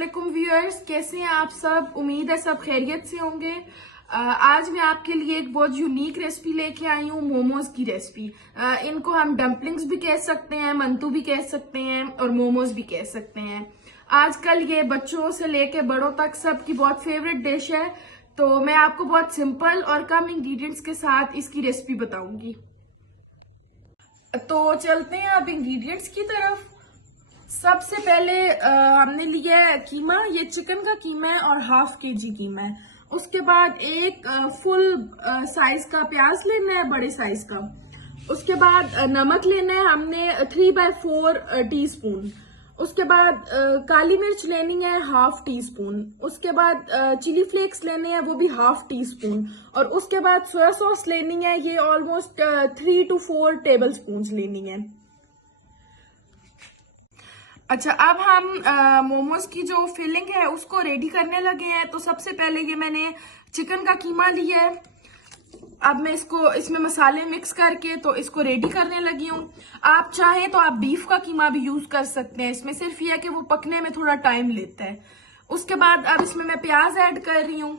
वालेकुम व्यूअर्स, कैसे हैं आप सब। उम्मीद है सब खैरियत से होंगे। आज मैं आपके लिए एक बहुत यूनिक रेसिपी लेके आई हूँ, मोमोज की रेसिपी। इनको हम डम्पलिंग्स भी कह सकते हैं, मंतू भी कह सकते हैं और मोमोज भी कह सकते हैं। आजकल ये बच्चों से लेके बड़ों तक सबकी बहुत फेवरेट डिश है। तो मैं आपको बहुत सिंपल और कम इंग्रेडिएंट्स के साथ इसकी रेसिपी बताऊंगी। तो चलते हैं अब इंग्रेडिएंट्स की तरफ। सबसे पहले हमने लिया है कीमा। ये चिकन का कीमा है और हाफ केजी कीमा है। उसके बाद एक फुल साइज का प्याज लेना है, बड़े साइज का। उसके बाद नमक लेना है हमने 3/4 टीस्पून। उसके बाद काली मिर्च लेनी है हाफ टी स्पून। उसके बाद चिली फ्लेक्स लेने हैं, वो भी हाफ टी स्पून। और उसके बाद सोया सॉस लेनी है, ये ऑलमोस्ट 3 to 4 टेबल स्पून लेनी है। अच्छा, अब हम मोमोज की जो फिलिंग है उसको रेडी करने लगे हैं। तो सबसे पहले ये मैंने चिकन का कीमा लिया है। अब मैं इसमें मसाले मिक्स करके तो इसको रेडी करने लगी हूँ। आप चाहें तो आप बीफ का कीमा भी यूज कर सकते हैं। इसमें सिर्फ ये है कि वो पकने में थोड़ा टाइम लेता है। उसके बाद अब इसमें मैं प्याज ऐड कर रही हूँ।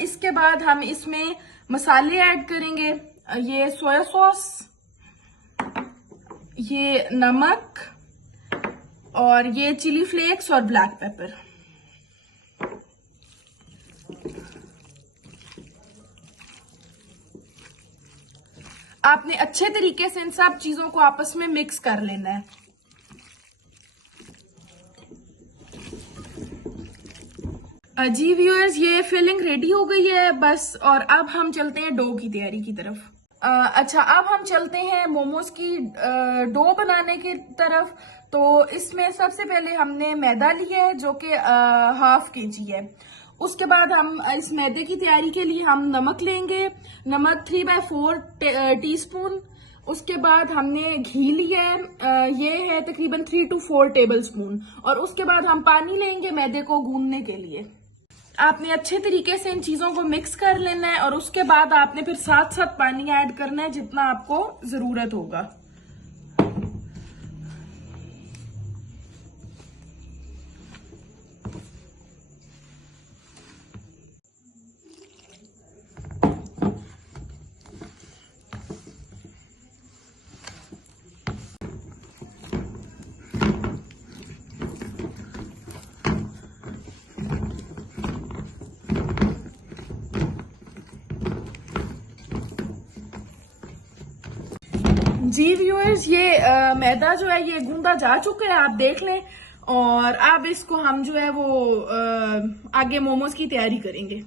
इसके बाद हम इसमें मसाले ऐड करेंगे। ये सोया सॉस, ये नमक और ये चिली फ्लेक्स और ब्लैक पेपर। आपने अच्छे तरीके से इन सब चीजों को आपस में मिक्स कर लेना है। जी व्यूअर्स, ये फिलिंग रेडी हो गई है बस। और अब हम चलते हैं डो की तैयारी की तरफ। अच्छा, अब हम चलते हैं मोमोज की डो बनाने की तरफ। तो इसमें सबसे पहले हमने मैदा लिया है जो कि हाफ केजी है। उसके बाद हम इस मैदे की तैयारी के लिए हम नमक लेंगे, नमक 3/4 टीस्पून। उसके बाद हमने घी लिया है, ये है तकरीबन 3 to 4 टेबल स्पून। और उसके बाद हम पानी लेंगे मैदे को गूंदने के लिए। आपने अच्छे तरीके से इन चीजों को मिक्स कर लेना है और उसके बाद आपने फिर साथ साथ पानी ऐड करना है जितना आपको जरूरत होगा। जी व्यूअर्स, ये मैदा जो है ये गूंदा जा चुका है, आप देख लें। और अब इसको हम जो है वो आगे मोमोज की तैयारी करेंगे।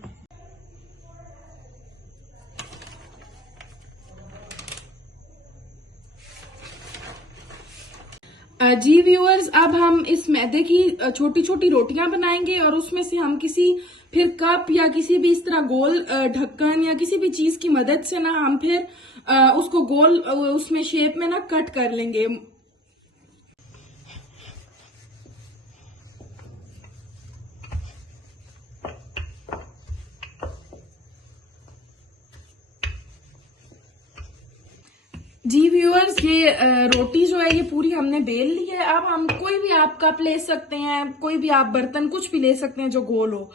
जी व्यूअर्स, अब हम इस मैदे की छोटी छोटी रोटियां बनाएंगे और उसमें से हम किसी फिर कप या किसी भी इस तरह गोल ढक्कन या किसी भी चीज की मदद से ना हम फिर उसको गोल उसमें शेप में ना कट कर लेंगे। जी व्यूअर्स, ये रोटी जो है ये पूरी हमने बेल ली है। अब हम कोई भी आप कप ले सकते हैं, कोई भी आप बर्तन कुछ भी ले सकते हैं जो गोल हो।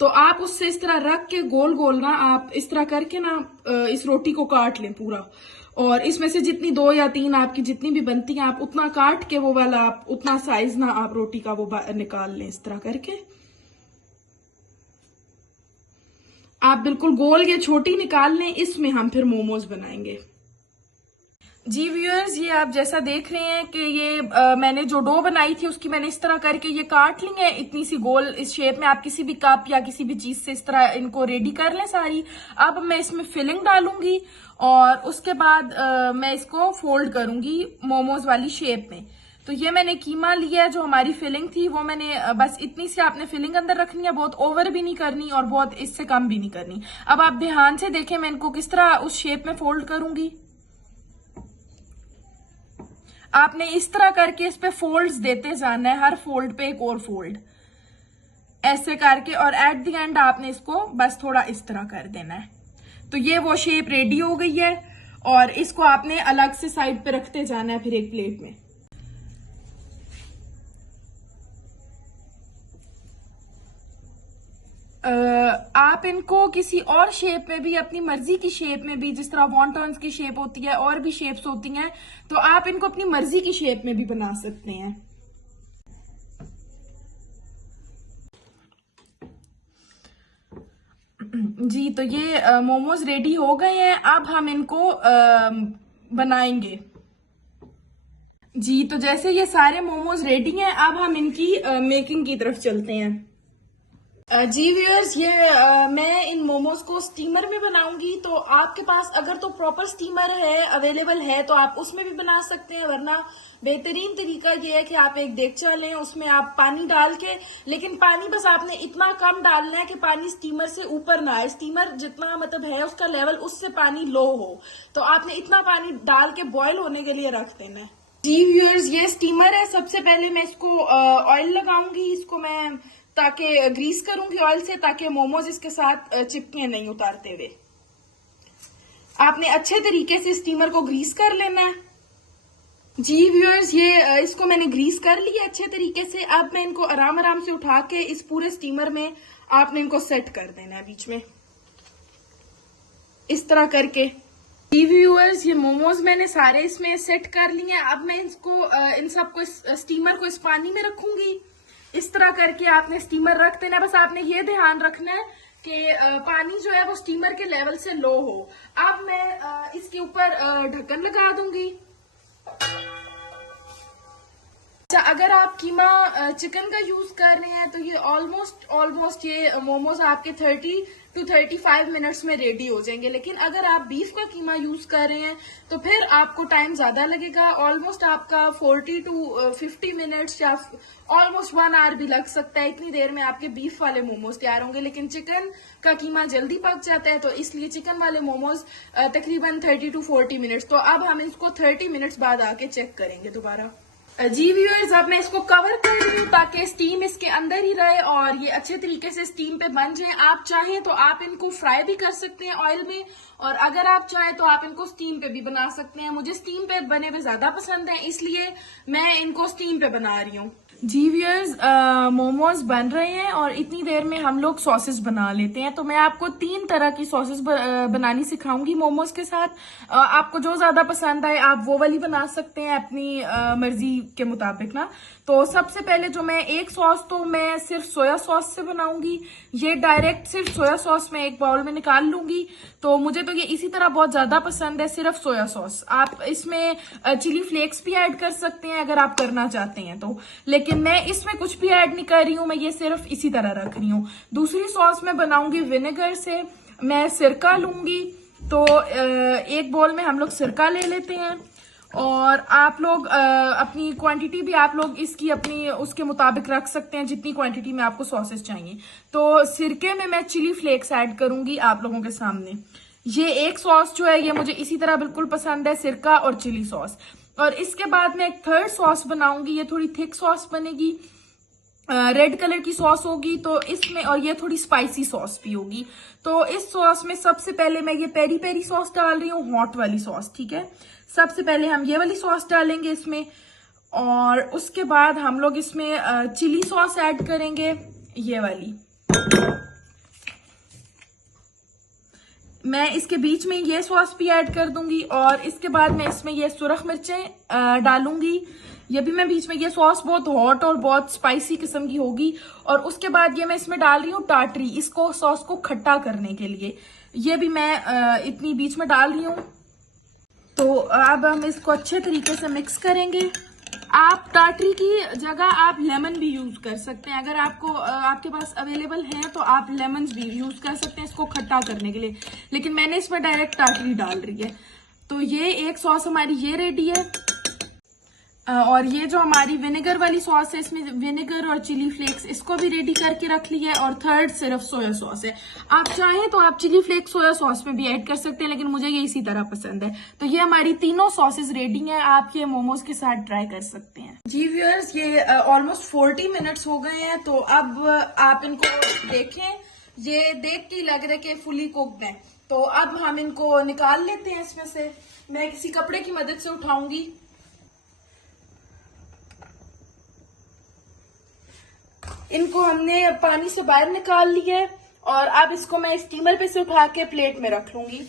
तो आप उससे इस तरह रख के गोल गोल ना आप इस तरह करके ना इस रोटी को काट लें पूरा। और इसमें से जितनी 2 या 3 आपकी जितनी भी बनती है आप उतना काट के वो वाला आप उतना साइज ना आप रोटी का वो निकाल लें इस तरह करके। आप बिल्कुल गोल या छोटी निकाल लें, इसमें हम फिर मोमोज बनाएंगे। जी व्यूअर्स, ये आप जैसा देख रहे हैं कि ये मैंने जो डो बनाई थी उसकी मैंने इस तरह करके ये काट ली है इतनी सी गोल इस शेप में। आप किसी भी कप या किसी भी चीज से इस तरह इनको रेडी कर लें सारी। अब मैं इसमें फिलिंग डालूंगी और उसके बाद मैं इसको फोल्ड करूंगी मोमोज वाली शेप में। तो ये मैंने कीमा लिया है, जो हमारी फिलिंग थी वो मैंने बस इतनी सी आपने फिलिंग अंदर रखनी है, बहुत ओवर भी नहीं करनी और बहुत इससे कम भी नहीं करनी। अब आप ध्यान से देखें मैं इनको किस तरह उस शेप में फोल्ड करूंगी। आपने इस तरह करके इस पे फोल्ड्स देते जाना है, हर फोल्ड पे एक और फोल्ड ऐसे करके। और एट द एंड आपने इसको बस थोड़ा इस तरह कर देना है। तो ये वो शेप रेडी हो गई है और इसको आपने अलग से साइड पे रखते जाना है फिर एक प्लेट में। आप इनको किसी और शेप में भी, अपनी मर्जी की शेप में भी, जिस तरह वॉन्टॉन्स की शेप होती है और भी शेप्स होती हैं, तो आप इनको अपनी मर्जी की शेप में भी बना सकते हैं। जी, तो ये मोमोज रेडी हो गए हैं। अब हम इनको बनाएंगे। जी, तो जैसे ये सारे मोमोज रेडी हैं, अब हम इनकी मेकिंग की तरफ चलते हैं। जी व्यूअर्स, ये मैं इन मोमोज को स्टीमर में बनाऊंगी। तो आपके पास अगर तो प्रॉपर स्टीमर है, अवेलेबल है, तो आप उसमें भी बना सकते हैं, वरना बेहतरीन तरीका ये है कि आप एक देगचा लें, उसमें आप पानी डाल के, लेकिन पानी बस आपने इतना कम डालना है कि पानी स्टीमर से ऊपर ना आए। स्टीमर जितना मतलब है उसका लेवल, उससे पानी लो हो, तो आपने इतना पानी डाल के बॉयल होने के लिए रख देना है। जी व्यूअर्स, ये स्टीमर है। सबसे पहले मैं इसको ऑयल लगाऊंगी, इसको मैं ताकि ग्रीस करूंगी ऑयल से, ताकि मोमोज इसके साथ चिपके नहीं उतारते हुए। आपने अच्छे तरीके से स्टीमर को ग्रीस कर लेना है। जी व्यूअर्स, ये इसको मैंने ग्रीस कर लिया अच्छे तरीके से। अब मैं इनको आराम आराम से उठा के इस पूरे स्टीमर में आपने इनको सेट कर देना है बीच में, इस तरह करके। जी व्यूअर्स, ये मोमोज मैंने सारे इसमें सेट कर लिए हैं। अब मैं इसको इन सबको स्टीमर को इस पानी में रखूंगी। इस तरह करके आपने स्टीमर रख देना। बस आपने ये ध्यान रखना है कि पानी जो है वो स्टीमर के लेवल से लो हो। अब मैं इसके ऊपर ढक्कन लगा दूंगी। अच्छा, अगर आप कीमा चिकन का यूज कर रहे हैं तो ये ऑलमोस्ट ये मोमोज आपके 30 to 35 मिनट्स में रेडी हो जाएंगे। लेकिन अगर आप बीफ का कीमा यूज कर रहे हैं तो फिर आपको टाइम ज्यादा लगेगा। ऑलमोस्ट आपका 40 to 50 मिनट्स या ऑलमोस्ट 1 आवर भी लग सकता है। इतनी देर में आपके बीफ वाले मोमोज तैयार होंगे। लेकिन चिकन का कीमा जल्दी पक जाता है, तो इसलिए चिकन वाले मोमोज तकरीबन 30 to 40 मिनट्स। तो अब हम इसको 30 मिनट्स बाद आके चेक करेंगे दोबारा। जी व्यूअर्स, अब मैं इसको कवर कर रही हूँ ताकि स्टीम इसके अंदर ही रहे और ये अच्छे तरीके से स्टीम पे बन जाए। आप चाहें तो आप इनको फ्राई भी कर सकते हैं ऑयल में, और अगर आप चाहें तो आप इनको स्टीम पे भी बना सकते हैं। मुझे स्टीम पे बने हुए ज्यादा पसंद है, इसलिए मैं इनको स्टीम पे बना रही हूँ। जी व्यूअर्स, मोमोज बन रहे हैं और इतनी देर में हम लोग सॉसेस बना लेते हैं। तो मैं आपको 3 तरह की सॉसेस बनानी सिखाऊंगी मोमोज के साथ। आपको जो ज्यादा पसंद आए आप वो वाली बना सकते हैं अपनी मर्जी के मुताबिक ना। तो सबसे पहले जो मैं एक सॉस, तो मैं सिर्फ सोया सॉस से बनाऊंगी। ये डायरेक्ट सिर्फ सोया सॉस मैं एक बाउल में निकाल लूंगी। तो मुझे तो ये इसी तरह बहुत ज्यादा पसंद है, सिर्फ सोया सॉस। आप इसमें चिली फ्लेक्स भी ऐड कर सकते हैं अगर आप करना चाहते हैं तो, लेकिन मैं इसमें कुछ भी ऐड नहीं कर रही हूँ, मैं ये सिर्फ इसी तरह रख रही हूँ। दूसरी सॉस मैं बनाऊंगी विनेगर से। मैं सिरका लूंगी, तो एक बोल में हम लोग सिरका ले लेते हैं, और आप लोग अपनी क्वांटिटी भी आप लोग इसकी अपनी उसके मुताबिक रख सकते हैं जितनी क्वांटिटी में आपको सॉसेस चाहिए। तो सिरके में मैं चिली फ्लेक्स ऐड करूंगी आप लोगों के सामने। ये एक सॉस जो है ये मुझे इसी तरह बिल्कुल पसंद है, सिरका और चिली सॉस। और इसके बाद मैं एक थर्ड सॉस बनाऊंगी। ये थोड़ी थिक सॉस बनेगी, रेड कलर की सॉस होगी तो इसमें, और ये थोड़ी स्पाइसी सॉस भी होगी। तो इस सॉस में सबसे पहले मैं ये पेरी पेरी सॉस डाल रही हूँ, हॉट वाली सॉस, ठीक है। सबसे पहले हम ये वाली सॉस डालेंगे इसमें, और उसके बाद हम लोग इसमें चिली सॉस ऐड करेंगे, ये वाली। मैं इसके बीच में ये सॉस भी ऐड कर दूंगी, और इसके बाद मैं इसमें ये सुरख मिर्चें डालूंगी। ये भी मैं बीच में, ये सॉस बहुत हॉट और बहुत स्पाइसी किस्म की होगी। और उसके बाद ये मैं इसमें डाल रही हूँ टाटरी, इसको सॉस को खट्टा करने के लिए। ये भी मैं इतनी बीच में डाल रही हूँ। तो अब हम इसको अच्छे तरीके से मिक्स करेंगे। आप टाटरी की जगह आप लेमन भी यूज कर सकते हैं, अगर आपके पास अवेलेबल है तो आप लेमन भी यूज कर सकते हैं इसको खट्टा करने के लिए। लेकिन मैंने इसमें डायरेक्ट टाटरी डाल रही है। तो ये एक सॉस हमारी ये रेडी है। और ये जो हमारी विनेगर वाली सॉस है, इसमें विनेगर और चिली फ्लेक्स इसको भी रेडी करके रख लिया है। और थर्ड सिर्फ सोया सॉस है। आप चाहें तो आप चिली फ्लेक्स सोया सॉस में भी ऐड कर सकते हैं, लेकिन मुझे ये इसी तरह पसंद है। तो ये हमारी तीनों सॉसेस रेडी हैं, आप ये मोमोज के साथ ट्राई कर सकते हैं। जी व्यूअर्स, ये ऑलमोस्ट 40 मिनट्स हो गए हैं। तो अब आप इनको देखें, ये देख के लग रहा है कि फुली कुक्ड है। तो अब हम इनको निकाल लेते हैं इसमें से। मैं किसी कपड़े की मदद से उठाऊंगी। इनको हमने पानी से बाहर निकाल लिया है, और अब इसको मैं स्टीमर पे से उठा के प्लेट में रख लूंगी।